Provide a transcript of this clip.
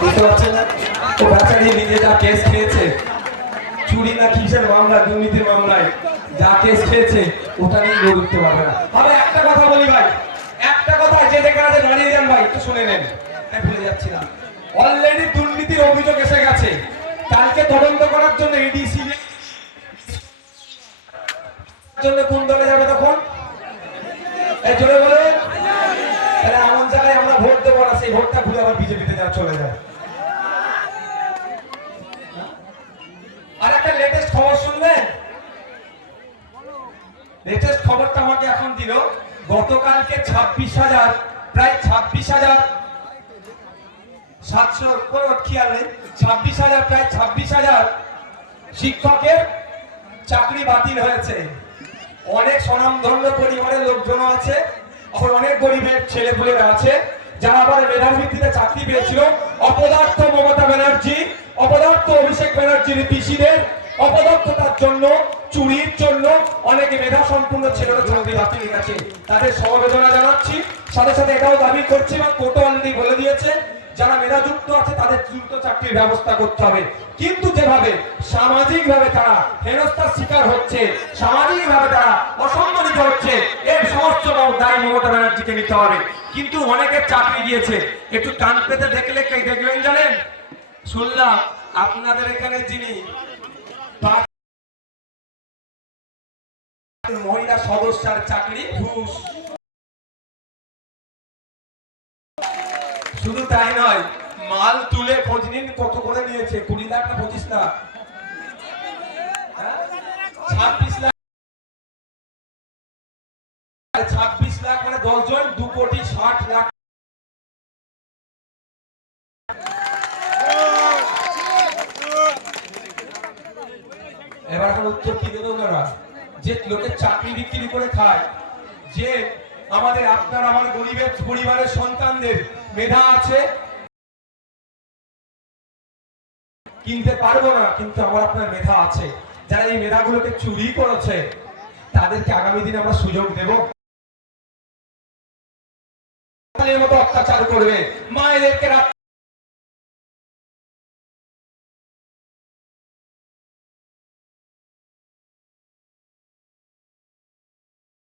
বুঝতে পারছেন না? ও বেচারি নিজে যা কেস খেয়েছে, চুরি না কিসের মামলা, দুর্নীতির মামলায় যা কেস খেয়েছে, ওটা নিয়ে রোড উঠতে পারবে না। তবে একটা কথা বলি ভাই, একটা কথা যে যেখানে দাঁড়িয়ে যান ভাই, একটু শুনে নেন, আমি ভুলে যাচ্ছি না। অলরেডি দুর্নীতির অভিযোগ এসে গেছে, কালকে তদন্ত করার জন্য ইডিসি জন্য কোন দলে যাবে তখন? এই জোরে বলে, তাহলে এমন জায়গায় আমরা ভোট দেবো না, সেই ভোটটা ঘুরে আবার বিজেপিতে যা চলে যায়। আর একটা লেটেস্ট খবর শুনবেন? লেটেস্ট খবরটা আমাকে এখন দিল, গতকালকে 26,000, প্রায় 26,700 খেয়াল নেই, 26,000, প্রায় 26,000 শিক্ষকের চাকরি বাতিল হয়েছে। অনেক স্বনামধন্য পরিবারের লোকজন আছে, আবার অনেক গরিবের ছেলেপুলেরা আছে যারা আবার মেধার ভিত্তিতে চাকরি পেয়েছিল। অপদার্থ মমতা ব্যানার্জি, অপদার্থ অভিষেক ব্যানার্জির পিসিদের অপদার্থতার জন্য, চুরির জন্য অনেকে মেধা সম্পূর্ণ ছেলেরা চাকরি বাতিল গেছে। তাদের সমবেদনা জানাচ্ছি, সাথে সাথে এটাও দাবি করছি এবং কোর্টও অলরেডি বলে দিয়েছে যারা মেধাযুক্ত আছে তাদের দ্রুত চাকরির ব্যবস্থা করতে হবে। কিন্তু যেভাবে সামাজিক ভাবে তারা হেনস্থার শিকার হচ্ছে, সামাজিক ভাবে তারা অসম্মানিত হচ্ছে, এর সমস্ত দায় মমতা ব্যানার্জিকে নিতে হবে। কিন্তু অনেকের চাকরি দিয়েছে, একটু টান পেতে দেখলে কে দেখবেন জানেন? শুনলাম আপনাদের এখানে যিনি মহিলা সদস্যের চাকরি ঘুষ। শুধু তাই নয়, মাল তুলে খোঁজ নিন কত করে নিয়েছে, 20 লাখ না 25 লাখ, 26 লাখ, 26 লাখ মানে 10 জন 2,60,00,000। এবার এখন উত্তর কি দেবো না? যে লোকের চাকরি বিক্রি করে খায়, যে আমাদের আপনার আমার গরিবের পরিবারের সন্তানদের মেধা আছে, কিনতে পারবো না, কিন্তু আমার আপনার মেধা আছে, যারা এই মেধাগুলোকে চুরি করেছে তাদেরকে আগামী দিনে আমরা সুযোগ দেব? মতো অত্যাচার করবে, মায়েদেরকে